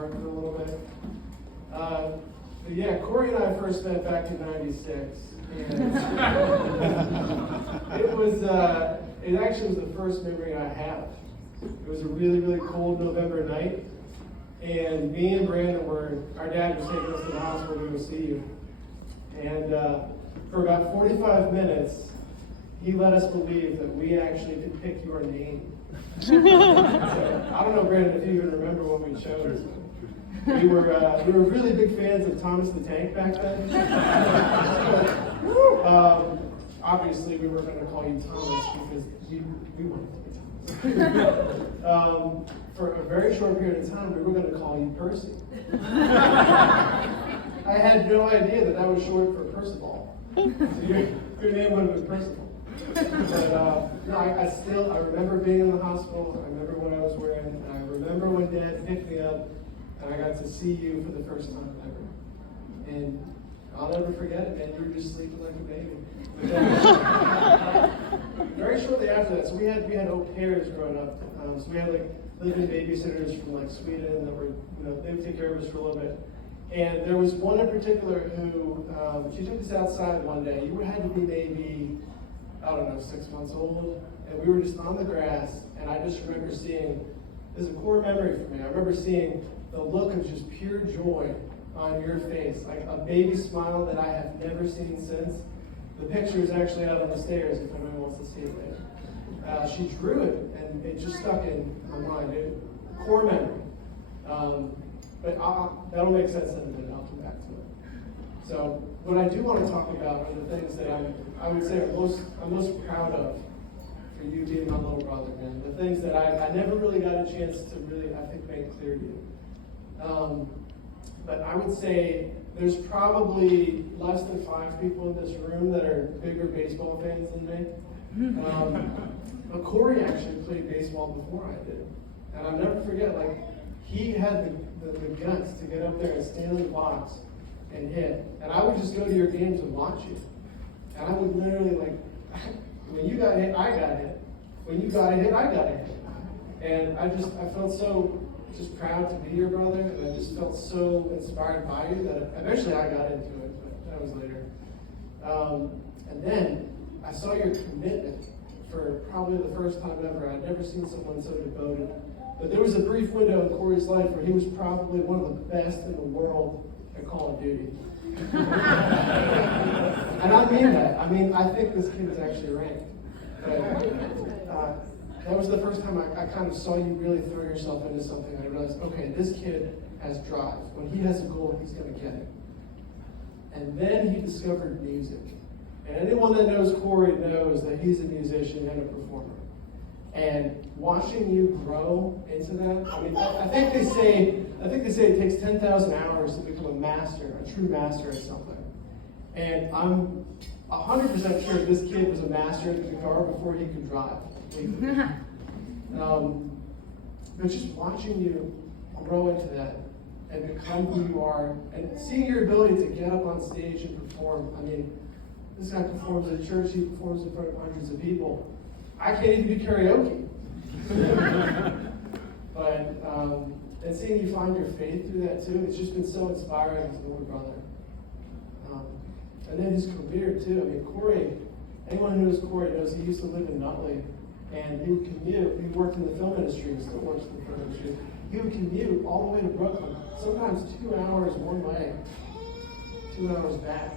apart for a little bit. But yeah, Corey and I first met back in '96. And it actually was the first memory I have. It was a really, really cold November night. And me and Brandon our dad was taking us to the hospital to go see you. And for about 45 minutes, he let us believe that we actually could pick your name. So, I don't know, Brandon, if you even remember what we chose. We were really big fans of Thomas the Tank back then. Obviously, we were going to call you Thomas because we wanted to be Thomas. For a very short period of time, we were going to call you Percy. I had no idea that was short for Percival. So your name would have been Percival. But no, I remember being in the hospital. I remember what I was wearing. And I remember when Dad picked me up, and I got to see you for the first time ever. And I'll never forget it, man. You were just sleeping like a baby. But then, very shortly after that, so we had au pairs growing up. So we had living babysitters from Sweden that were, they would take care of us for a little bit. And there was one in particular who, she took us outside one day. You had to be maybe, I don't know, 6 months old. And we were just on the grass, and I just remember seeing, this is a core memory for me. I remember seeing the look of just pure joy on your face, like a baby smile that I have never seen since. The picture is actually out on the stairs if anyone wants to see it later. She drew it, and it just stuck in my mind. Core memory. But that'll make sense in a minute. I'll come back to it. So what I do want to talk about are the things that I would say I'm most proud of for you being my little brother, man. The things that I never really got a chance to really, I think, make clear to you. But I would say there's probably less than 5 people in this room that are bigger baseball fans than me. But Corey actually played baseball before I did. And I'll never forget, he had the guts to get up there and stand in the box and hit. And I would just go to your games and watch you. And I would literally, when you got hit, I got hit. When you got a hit, I got a hit. And I felt so just proud to be your brother, and I just felt so inspired by you that eventually I got into it, but that was later. And then I saw your commitment for probably the first time ever. I'd never seen someone so devoted. But there was a brief window in Corey's life where he was probably one of the best in the world at Call of Duty. And I mean that. I think this kid is actually ranked. But that was the first time I kind of saw you really throw yourself into something. I realized, okay, this kid has drive. When he has a goal, he's going to get it. And then he discovered music. And anyone that knows Corey knows that he's a musician and a performer. And watching you grow into that, I think they say it takes 10,000 hours to become a master, a true master at something. And I'm 100% sure this kid was a master at the guitar before he could drive. But just watching you grow into that and become who you are, and seeing your ability to get up on stage and perform. This guy performs at church, he performs in front of hundreds of people. I can't even do karaoke. But, and seeing you find your faith through that too, it's just been so inspiring as a little brother. And then his career too. Corey, anyone who knows Corey knows he used to live in Nutley, and he would commute. He worked in the film industry, he still works in the film industry. He would commute all the way to Brooklyn, sometimes 2 hours one way, 2 hours back,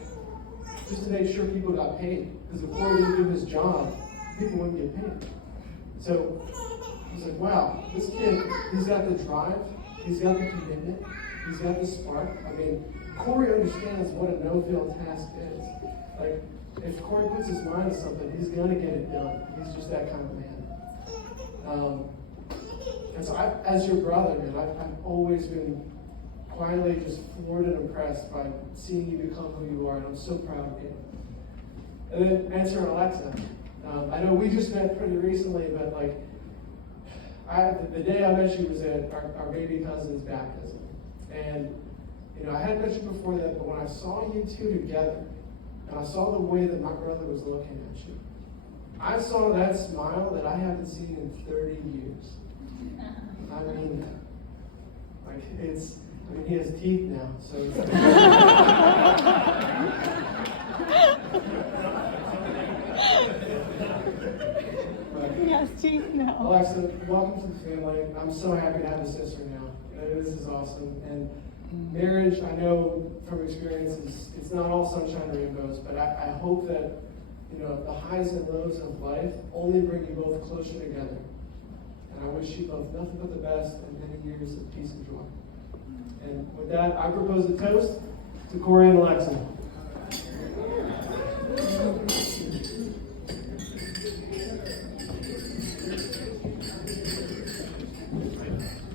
just to make sure people got paid. Because if Corey didn't do his job, people wouldn't get paid. So I was like, wow, this kid, he's got the drive, he's got the commitment, he's got the spark. Corey understands what a no-fail task is. If Corey puts his mind to something, he's going to get it done. He's just that kind of man. And so as your brother, man, I've always been quietly just floored and impressed by seeing you become who you are, and I'm so proud of you. And then answer Alexa. I know we just met pretty recently, but the day I met you was at our baby cousin's baptism. And I hadn't met you before that, but when I saw you two together, and I saw the way that my brother was looking at you, I saw that smile that I haven't seen in 30 years. I mean that. Like, I mean, he has teeth now, so it's like, He has teeth now. Alexa, welcome to the family. I'm so happy to have a sister now. This is awesome. And marriage, I know from experience, it's not all sunshine and rainbows, but I hope that, the highs and lows of life only bring you both closer together. And I wish you both nothing but the best and many years of peace and joy. And with that, I propose a toast to Corey and Alexa.